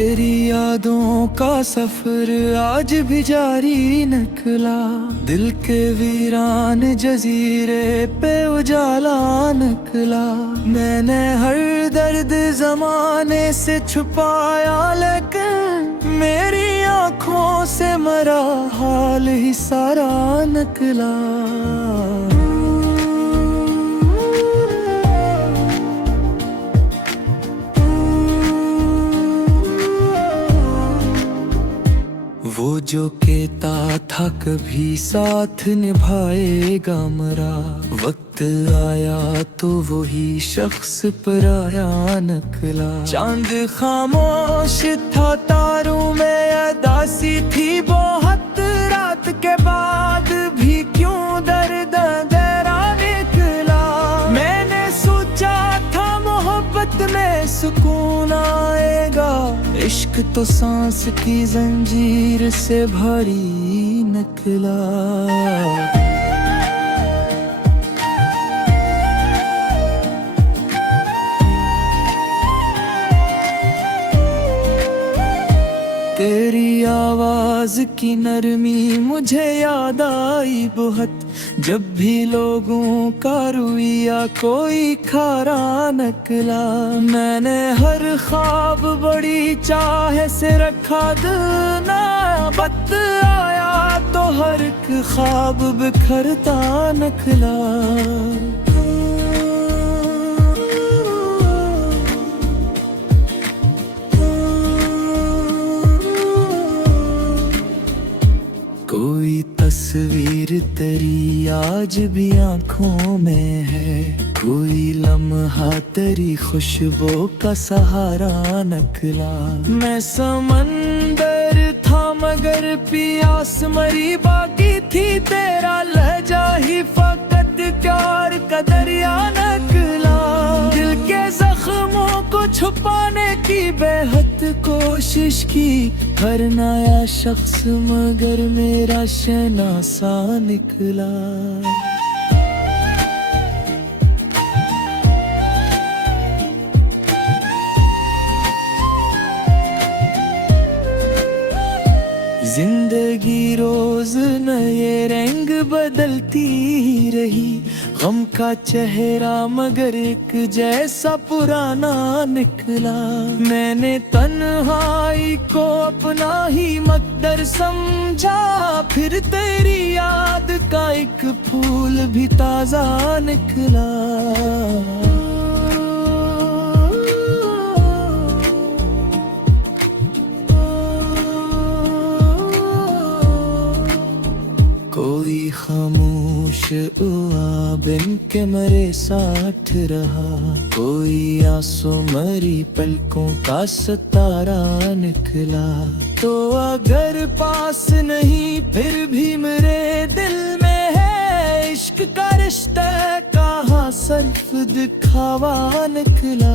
तेरी यादों का सफर आज भी जारी निकला, दिल के वीरान जजीरे पे उजाला निकला। मैंने हर दर्द जमाने से छुपाया, लेकिन मेरी आंखों से मरा हाल ही सारा निकला। वो जो कहता था कभी साथ निभाएगा मरा, वक्त आया तो वही शख्स पराया निकला। चांद खामोश था, तारों में अदासी थी बहुत, रात के बाद भी क्यों दर्द गहरा निकला। मैंने सोचा था मोहब्बत में सुकून आएगा, इश्क तो सांस की जंजीर से भारी निकला। तेरी आवाज की नरमी मुझे याद आई बहुत, जब भी लोगों का रुइया कोई खारा निकला। मैंने हर ख्वाब बड़ी चाह से रखा, दिल ना वक्त आया तो हर एक ख्वाब बिखरता निकला। कोई तस्वीर तेरी आज भी आंखों में है, कोई लम्हा तेरी खुशबू का सहारा निकला। मैं समंदर था मगर प्यास मरी बाकी थी, तेरा लहजा ही फकत प्यार का दरिया निकला। दिल के जख्मों को छुपाने की बेहद कोशिश की, हर नया शख्स मगर मेरा शहनासा निकला। जिंदगी रोज नए रंग बदलती रही, गम का चेहरा मगर एक जैसा पुराना निकला। मैंने तन्हाई को अपना ही मकदर समझा, फिर तेरी याद का एक फूल भी ताजा निकला। कोई खामोश बिन के मरे साथ रहा, कोई आंसू मरी पलकों का सितारा निकला। तो अगर पास नहीं फिर भी मेरे दिल में है, इश्क का रिश्ता कहाँ सिर्फ दिखावा निकला।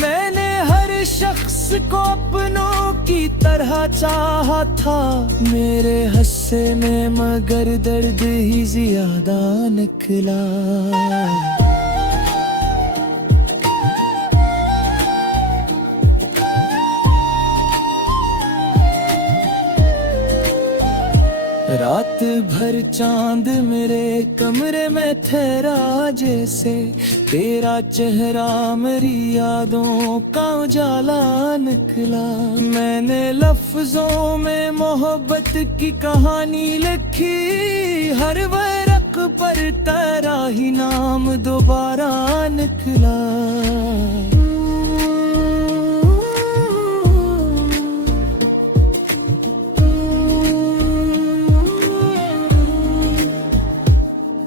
मैंने हर शख्स को अपनों की तरह चाहा था, मेरे हस्से में मगर दर्द ही ज्यादा निकला। रात भर चांद मेरे कमरे में ठहरा जैसे, तेरा चेहरा मेरी यादों का उजाला निकला। मैंने लफ्जों में मोहब्बत की कहानी लिखी, हर वर्क पर तेरा ही नाम दोबारा निकला।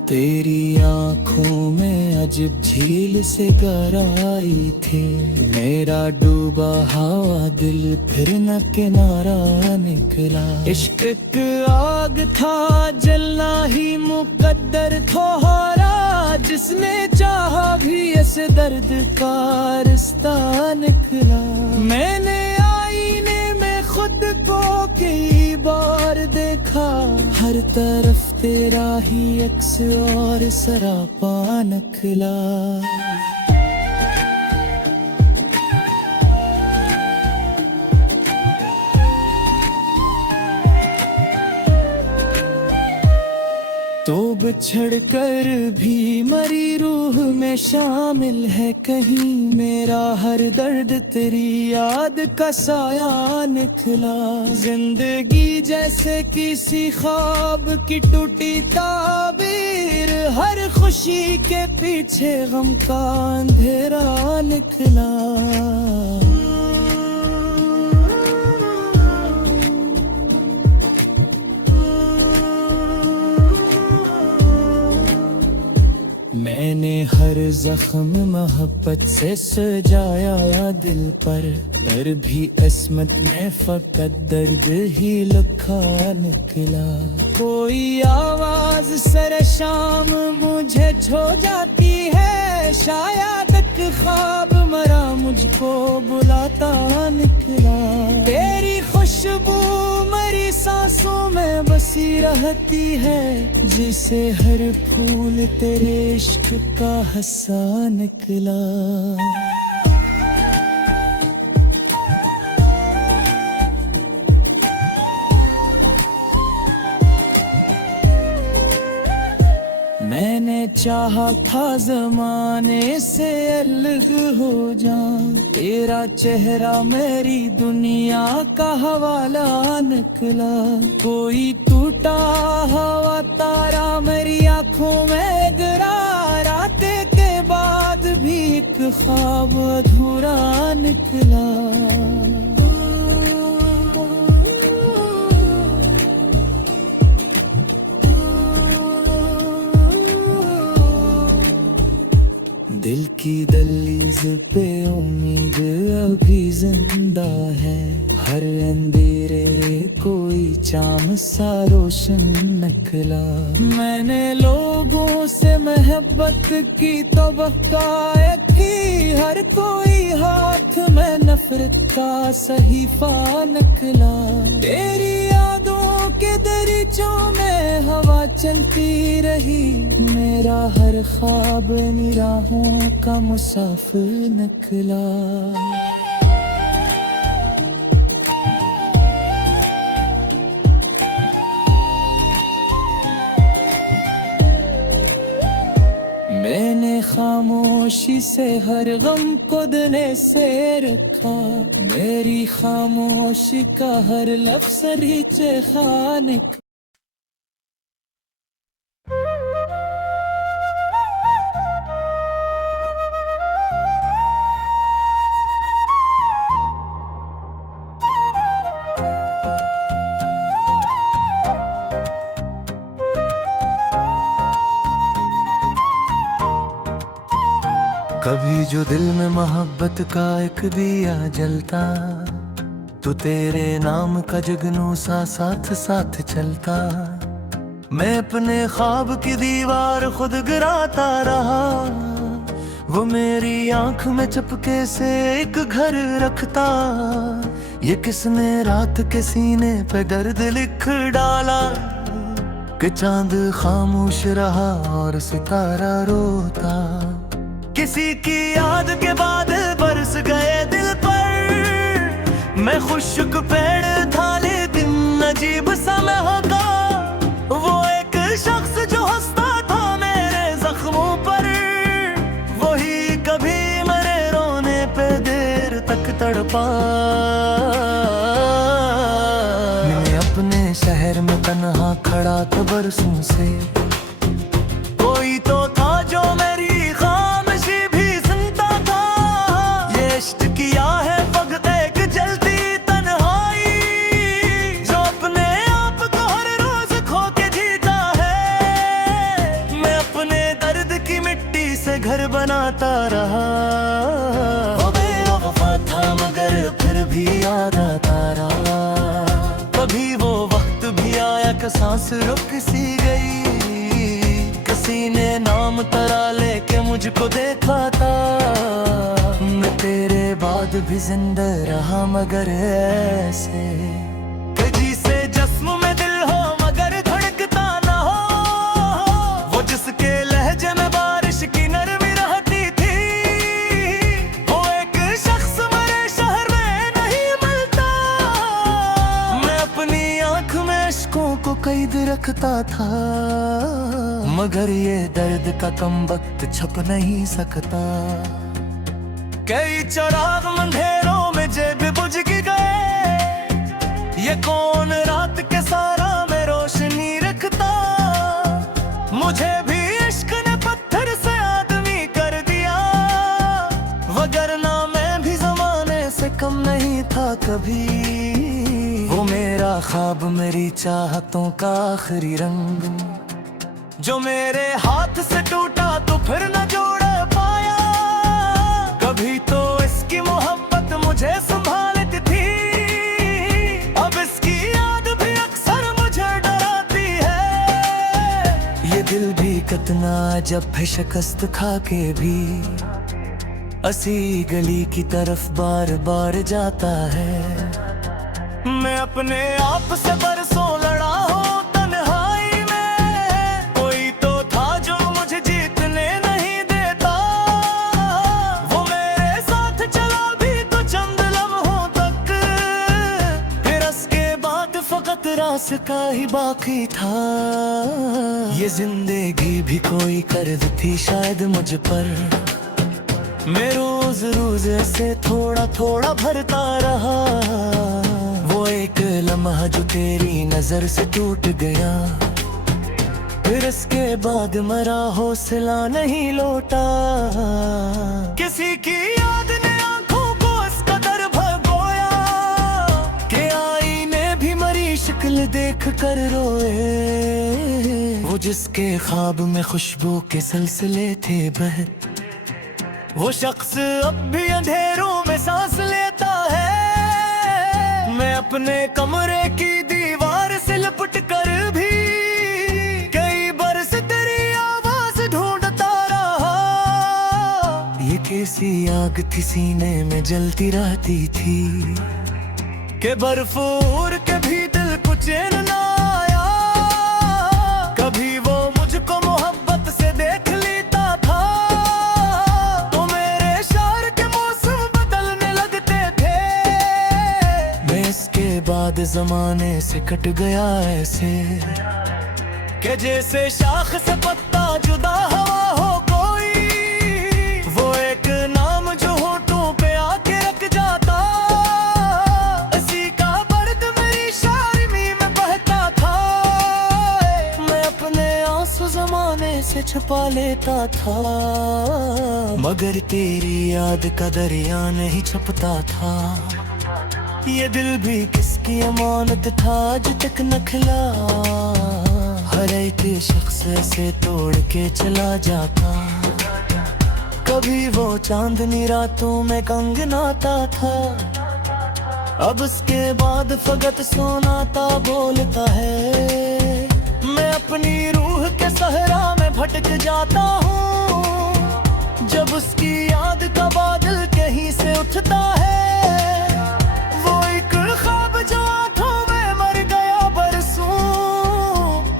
तेरी आँखों में अजब झील से गहराई थी, मेरा डूबा हवा दिल फिर न किनारा निकला। इश्क आग था जलना ही मुकद्दर थोड़ा, जिसने चाहा भी इस दर्द का रिश्ता निकला। मैंने आईने में खुद को कई बार देखा, हर तरफ तेरा ही अक्स और सरापा निकला। बिछड़ कर भी मरी रूह में शामिल है कहीं मेरा हर दर्द तेरी याद का साया निकला। जिंदगी जैसे किसी ख्वाब की टूटी ताबीर, हर खुशी के पीछे गम का अंधेरा निकला। मैंने हर जख्म मोहब्बत से सजाया दिल पर भी अस्मत में फकत दर्द ही लिखा निकला। कोई आवाज सर शाम मुझे छो जाती है, शायद एक ख्वाब मरा मुझको बुलाता निकला। तेरी खुशबू मरी सांसों में बसी रहती है, जिसे हर फूल तेरे इश्क का हंसा निकला। मैंने चाहा था जमाने से अलग हो जाऊं, तेरा चेहरा मेरी दुनिया का हवाला निकला। कोई टूटा हवा तारा मेरी आंखों में गिरा, राते के बाद भी एक ख्वाब अधूरा निकला। दिल की दहलीज पे उम्मीद अभी जिंदा है, हर अंधेरे कोई चाम सा रोशन निकला। मैंने लोगों से मोहब्बत की तो बकाया थी, हर कोई हाथ में नफरत का सहीफा निकला। तेरी यादों के दरीचों में हवा चलती रही, मेरा हर ख्वाब निराहों का मुसाफिर निकला। मैंने खामोशी से हर गम को दिले से रखा, मेरी खामोशी का हर लफ्ज़ रीचे खाने। कभी जो दिल में मोहब्बत का एक दिया जलता, तो तेरे नाम का जुगनू सा साथ साथ चलता। मैं अपने ख्वाब की दीवार खुद गिराता रहा, वो मेरी आंख में चपके से एक घर रखता। ये किसने रात के सीने पे दर्द लिख डाला, कि चांद खामोश रहा और सितारा रोता। किसी की याद के बाद बरस गए दिल पर, मैं खुशक पेड़ था लेकिन अजीब सा महका। वो एक शख्स जो हंसता था मेरे जख्मों पर, वही कभी मेरे रोने पे देर तक तड़पा। मैं अपने शहर में तन्हा खड़ा था बरसों से, कोई तो था जो मेरी घर बनाता रहा। वो बेवफा था मगर फिर भी याद आता रहा। कभी वो वक्त भी आया कि सांस रुक सी गई, किसी ने नाम तरा लेके मुझको देखा था। मैं तेरे बाद भी जिंदा रहा मगर ऐसे, जिसे जिस्म में दिल हो मगर धड़कता ना हो। वो जिसके लहजे में बारिश की नरमी रहती थी, वो एक शख्स मेरे शहर में नहीं मिलता। मैं अपनी आंख में इश्कों को कैद रखता था, मगर ये दर्द का कम वक्त छप नहीं सकता। कई चिराग अंधेरों में जेब बुझ गए, ये कौन रात के सारा में रोशनी रखता। मुझे भी इश्क ने पत्थर से आदमी कर दिया, वगरना मैं भी जमाने से कम नहीं था कभी। वो मेरा ख्वाब मेरी चाहतों का आखिरी रंग, जो मेरे हाथ से टूटा तो फिर न जोड़ पाया। कभी तो इसकी मोहब्बत मुझे संभालती थी, अब इसकी याद भी अक्सर मुझे डराती है। ये दिल भी कितना जब भी शिकस्त खा के भी असी गली की तरफ बार बार जाता है। मैं अपने आप से बरसों लड़ा हूँ तन्हाई में, कोई तो था जो मुझे जीतने नहीं देता। वो मेरे साथ चला भी तो चंद लम्हों तक, फिर उसके बाद फकत रास्ता ही बाकी था। ये जिंदगी भी कोई कर्ज थी शायद मुझ पर, मैं रोज रोज से थोड़ा थोड़ा भरता रहा। वो एक लम्हा जो तेरी नजर से टूट गया, फिर इसके बाद मरा हौसला नहीं लौटा। किसी की याद ने आंखों को इस कदर भगोया कि आईने भी मरी शक्ल देख कर रोए। वो जिसके ख्वाब में खुशबू के सिलसिले थे बह, वो शख्स अब भी अंधेरों में सांस लेता है। मैं अपने कमरे की दीवार से लिपट कर भी कई बरस तेरी आवाज ढूंढता रहा। ये कैसी आग थी सीने में जलती रहती थी, के बर्फूर के भी दिल को चैन ना आया। कभी वो मुझको मोहब्बत से देख लेता था, तो मेरे शार के मौसम बदलने लगते थे। मैं इसके बाद जमाने से कट गया ऐसे, कि जैसे शाख से पत्ता जुदा हवा हो कोई। वो एक नाम जो होठों पे आके रख जाता, इसी का दर्द मेरी शायरी में बहता था। मैं अपने आंसू जमाने से छुपा लेता था, मगर तेरी याद का दरिया नहीं छपता था। ये दिल भी किसकी अमानत था आज तक न खिला। हर एक शख्स से तोड़ के चला जाता, कभी वो चांदनी रातों में कंगनाता था। अब उसके बाद फकत सोनाता बोलता है। मैं अपनी रूह के सहरा में भटक जाता हूँ, जब उसकी याद का बादल कहीं से उठता है। वो एक ख्वाब जो आंखों में मर गया बरसों,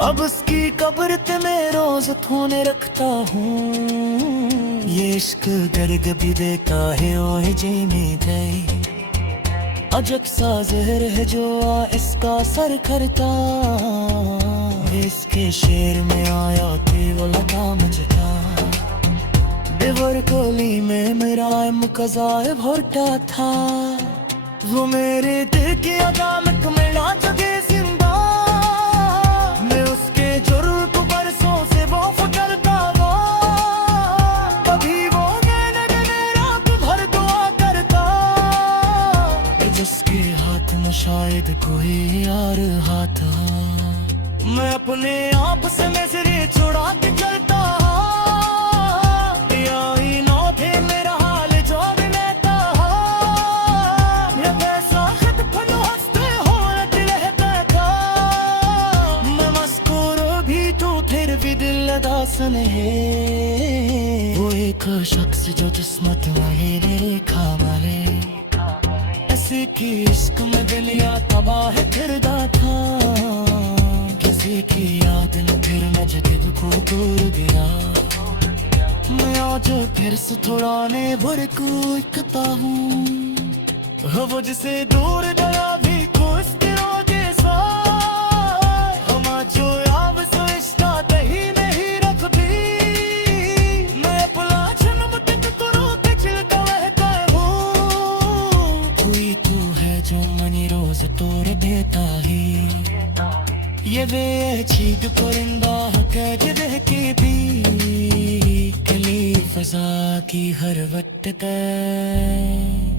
अब उसकी कब्र पे मैं रोज थोने रखता हूँ। ये इश्क दर्द भी देता है ओए जीने गई, अजब सा जहर है जो इसका सर करता। इसके शेर में आया केवल मुझका, देवर कोली में मेरा मुकज़ाए भोटा था। वो मेरे दिल की अदालत में ना जगे जिंदा, मैं उसके जुर्म को बरसों से वो करता था। कभी वो मैंने रात भर दुआ करता, जिसके हाथ में शायद कोई यार हाथ। मैं अपने आप से नजरें छुड़ा के चलता। दासन है वो एक शख्स जो किस्मत में लिखा मरे, ऐसे की इश्क में दुनिया तबाह करदा था। किसी की याद न फिर मैं जब को दूर गया, मैं आज फिर से थोड़ा ने भर को इकता हूँ। वो जिसे दूर गया भी खुश जैसा, हम जो याव सो इश्ता दही नहीं रख चीद परिंदा कैद रह के भी कली फजा की हर वक्त तय।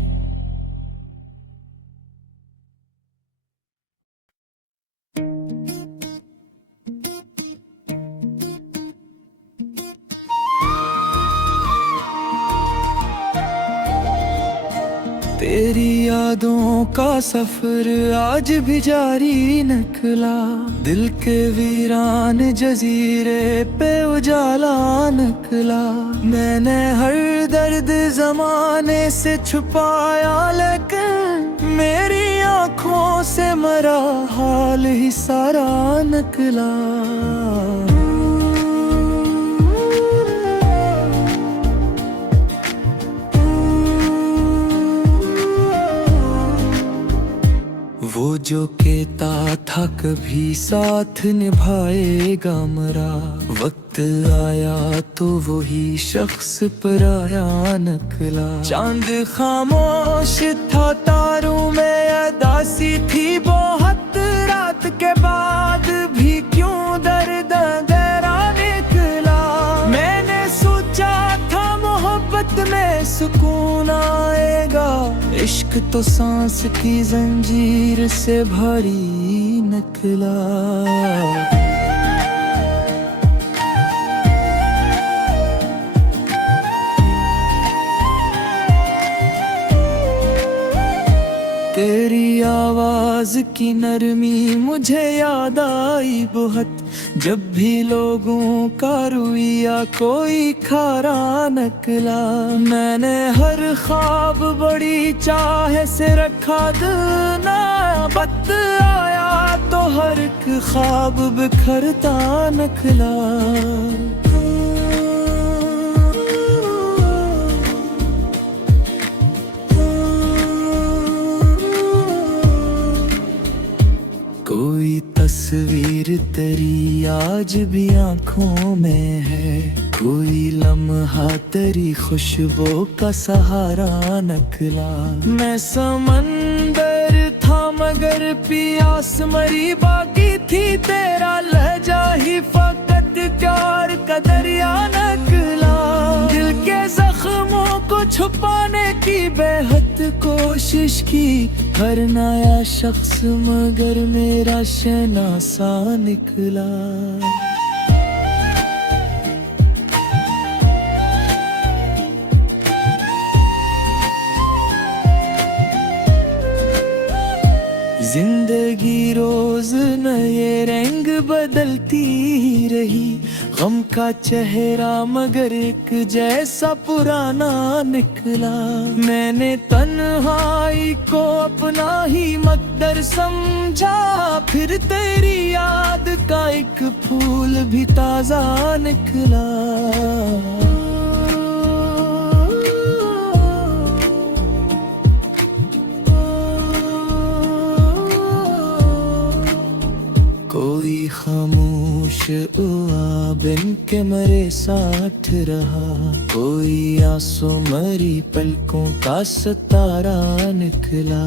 तेरी यादों का सफर आज भी जारी निकला, दिल के वीरान जजीरे पे उजाला निकला। मैंने हर दर्द जमाने से छुपाया, लेकिन मेरी आंखों से मरा हाल ही सारा निकला। वो जो कहता था कभी साथ निभाएगा मरा, वक्त आया तो वही शख्स पराया निकला। चांद खामोश था, तारों में अदासी थी बहुत, रात के बाद भी क्यों दर्द गहरा निकला। मैंने सोचा था मोहब्बत में सुकून आएगा, इश्क तो सांस की जंजीर से भारी निकला। तेरी आवाज की नरमी मुझे याद आई बहुत, जब भी लोगों का रुइया कोई खारा निकला। मैंने हर ख्वाब बड़ी चाह से रखा, दिल ना वक्त आया तो हर एक ख्वाब बिखरता निकला। कोई तस्वीर तेरी आज भी आंखों में है, कोई लम्हा तेरी खुशबू का सहारा निकला। मैं समंदर था मगर प्यास मरी बाकी थी, तेरा लहजा ही फकत प्यार का दरिया निकला। दिल के जख्मों को छुपाने की बेहद कोशिश की, हर नया शख्स मगर मेरा शहनासा निकला। जिंदगी रोज नए रंग बदलती रही, गम का चेहरा मगर एक जैसा पुराना निकला। मैंने तन्हाई को अपना ही मकदर समझा, फिर तेरी याद का एक फूल भी ताजा निकला। कोई खामोश बिन के मरे साथ रहा, कोई आंसू मरी पलकों का सितारा निकला।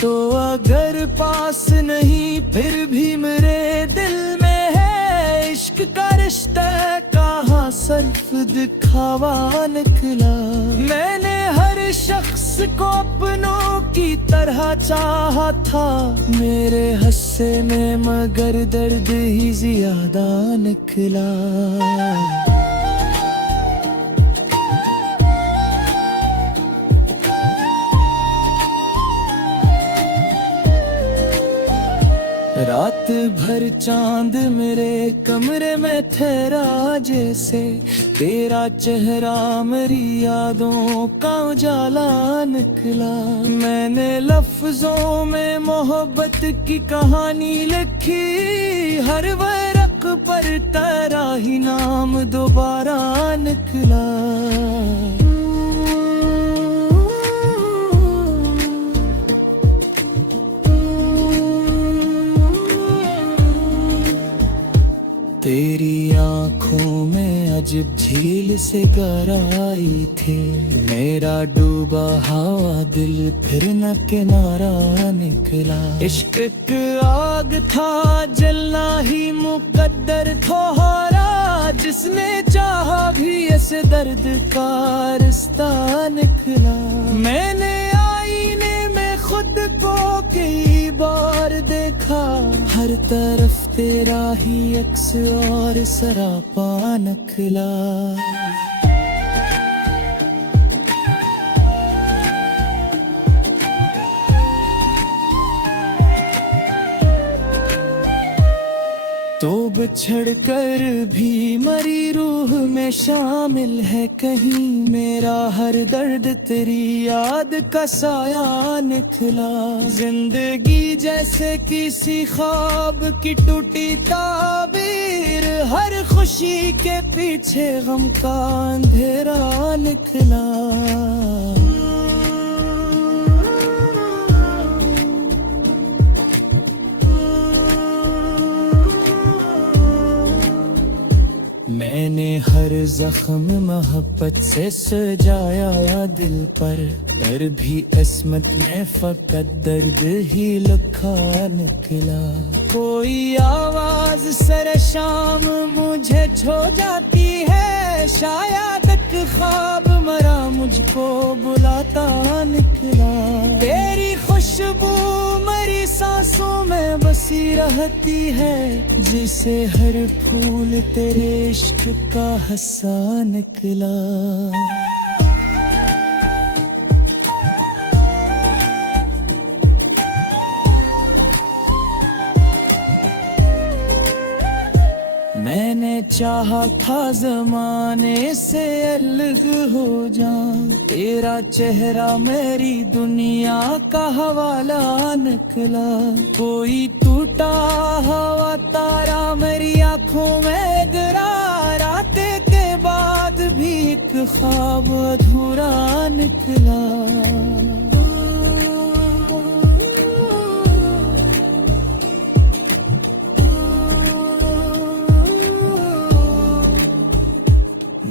तो अगर पास नहीं फिर भी मेरे दिल में है, इश्क का रिश्ता कहाँ सिर्फ दिखावा निकला। मैंने हर शख्स को अपनों की तरह चाहा था, मेरे हस्से में मगर दर्द ही ज्यादा निकला। रात भर चांद मेरे कमरे में ठहरा जैसे, तेरा चेहरा मेरी यादों का उजाला निकला। मैंने लफ्जों में मोहब्बत की कहानी लिखी, हर वर्क पर तेरा ही नाम दोबारा निकला। तेरी आंखों में अजब झील से गहराई थी, मेरा डूबा हवा दिल फिर न किनारा निकला। इश्क एक आग था जलना ही मुकद्दर थोड़ा, जिसने चाहा भी ऐसे दर्द का रिश्ता निकला। मैंने आईने में खुद को कई बार देखा, हर तरफ तेरा ही अक्स और सरापा निकला। तो बिछड़ कर भी मरी रूह में शामिल है कहीं, मेरा हर दर्द तेरी याद का साया निकला। जिंदगी जैसे किसी ख्वाब की टूटी ताबीर, हर खुशी के पीछे गम का अंधेरा निकला। मैंने हर जख्म मोहब्बत से सजाया दिल पर भी इसमत में फकत दर्द ही लिखा निकला। कोई आवाज सर शाम मुझे छो जाती है, शायद एक ख्वाब मरा मुझको बुलाता निकला। तेरी खुशबू मरी सांसों में बसी रहती है, जिसे हर फूल तेरे इश्क का हंसा निकला। मैंने चाहा था जमाने से अलग हो जाऊं, तेरा चेहरा मेरी दुनिया का हवाला निकला। कोई टूटा हवा तारा मेरी आंखों में गिरा, राते के बाद भी एक ख्वाब अधूरा निकला।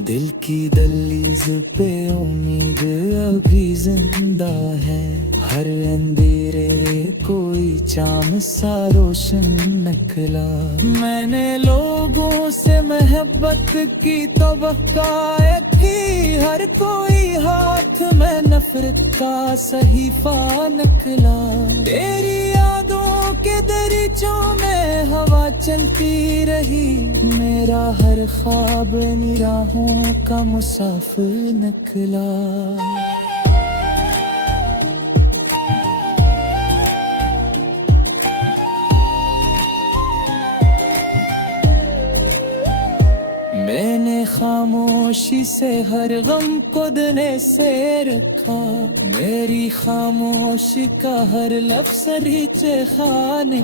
दिल की दहलीज पे उम्मीद अभी जिंदा है, हर अंधेरे कोई चाम सा रोशन निकला। मैंने लोगों से मोहब्बत की तवक्का थी, हर कोई हाथ में नफरत का सहीफा निकला। तेरी यादों के दरीचों में हवा चलती रही, मेरा हर ख्वाब निराहों का मुसाफिर निकला। मैंने खामोशी से हर गम को दिले से रखा, मेरी खामोशी का हर लफ्ज़ रीचे खाने